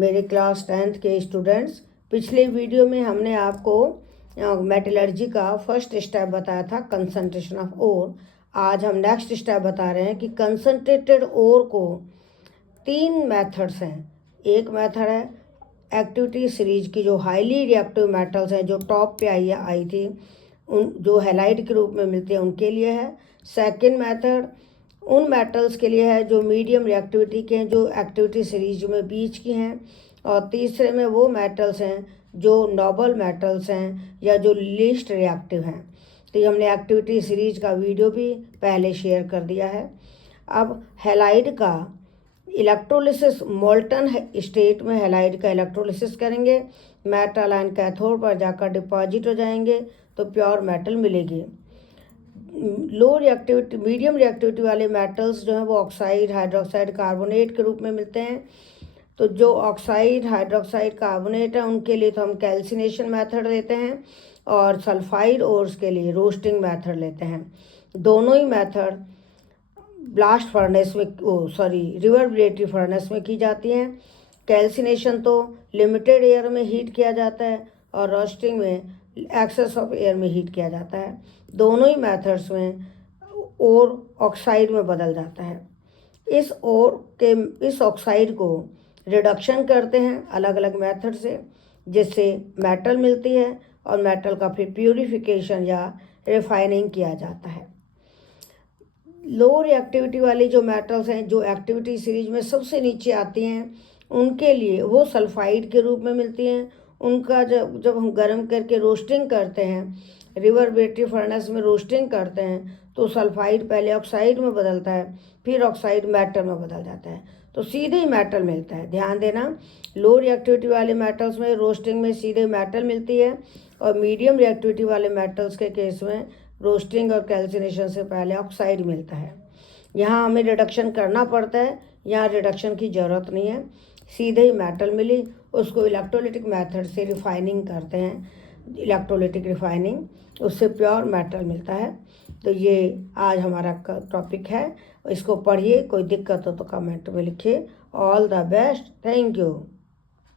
मेरे class 10th के students, पिछले वीडियो में हमने आपको मेटलर्जी का फर्स्ट स्टेप बताया था, कंसंट्रेशन ऑफ ओर। आज हम नेक्स्ट स्टेप बता रहे हैं कि कंसंट्रेटेड ओर को 3 मेथड्स हैं। एक मेथड है एक्टिविटी सीरीज की, जो हाईली रिएक्टिव मेटल्स हैं, जो टॉप पे आई थी, उन जो हैलाइड के रूप में मिलते हैं उनके लिए है। सेकंड मेथड उन मेटल्स के लिए है जो मीडियम रिएक्टिविटी के हैं, जो एक्टिविटी सीरीज में बीच की हैं। और तीसरे में वो मेटल्स हैं जो नोबल मेटल्स हैं या जो लीस्ट रिएक्टिव हैं। तो ये हमने एक्टिविटी सीरीज का वीडियो भी पहले शेयर कर दिया है। अब हैलाइड का इलेक्ट्रोलिसिस, मोल्टन स्टेट में हैलाइड का इलेक्ट्रोलिसिस करेंगे, मेटल आयन कैथोड पर जाकर डिपॉजिट हो जाएंगे तो प्योर मेटल मिलेगी। लो रिएक्टिविटी, मीडियम रिएक्टिविटी वाले मेटल्स जो हैं वो ऑक्साइड, हाइड्रोक्साइड, कार्बोनेट के रूप में मिलते हैं। तो जो ऑक्साइड, हाइड्रोक्साइड, कार्बोनेट है उनके लिए तो हम कैल्सिनेशन मेथड लेते हैं, और सल्फाइड ओर्स के लिए रोस्टिंग मेथड लेते हैं। दोनों ही मेथड ब्लास्ट फर्नेस में, रिवर्बरेटरी फर्नेस में की जाती हैं। कैल्सिनेशन तो लिमिटेड एयर में हीट किया जाता है और रोस्टिंग में एक्सेस ऑफ एयर में हीट किया जाता है। दोनों ही मेथड्स में ओर ऑक्साइड में बदल जाता है। इस ऑक्साइड को रिडक्शन करते हैं अलग अलग मेथड से, जिससे मेटल मिलती है, और मेटल का फिर प्यूरिफिकेशन या रिफाइनिंग किया जाता है। लो रिएक्टिविटी वाली जो मेटल्स हैं, जो एक्टिविटी सीरीज में सबसे नीचे आती हैं, उनके लिए वो सल्फाइड के रूप में मिलती हैं। उनका जब हम गर्म करके रोस्टिंग करते हैं, रिवर्बरेटरी फर्नेस में रोस्टिंग करते हैं, तो सल्फाइड पहले ऑक्साइड में बदलता है, फिर ऑक्साइड मेटल में बदल जाता है, तो सीधे ही मेटल मिलता है। ध्यान देना, लो रिएक्टिविटी वाले मेटल्स में रोस्टिंग में सीधे मेटल मिलती है, और मीडियम रिएक्टिविटी वाले मेटल्स के केस में रोस्टिंग और कैल्सिनेशन से पहले ऑक्साइड मिलता है। यहाँ हमें रिडक्शन करना पड़ता है, यहाँ रिडक्शन की ज़रूरत नहीं है, सीधे ही मेटल मिली, उसको इलेक्ट्रोलिटिक मेथड से रिफाइनिंग करते हैं, इलेक्ट्रोलिटिक रिफाइनिंग, उससे प्योर मेटल मिलता है। तो ये आज हमारा टॉपिक है, इसको पढ़िए, कोई दिक्कत हो तो कमेंट में लिखिए। All the best, thank you.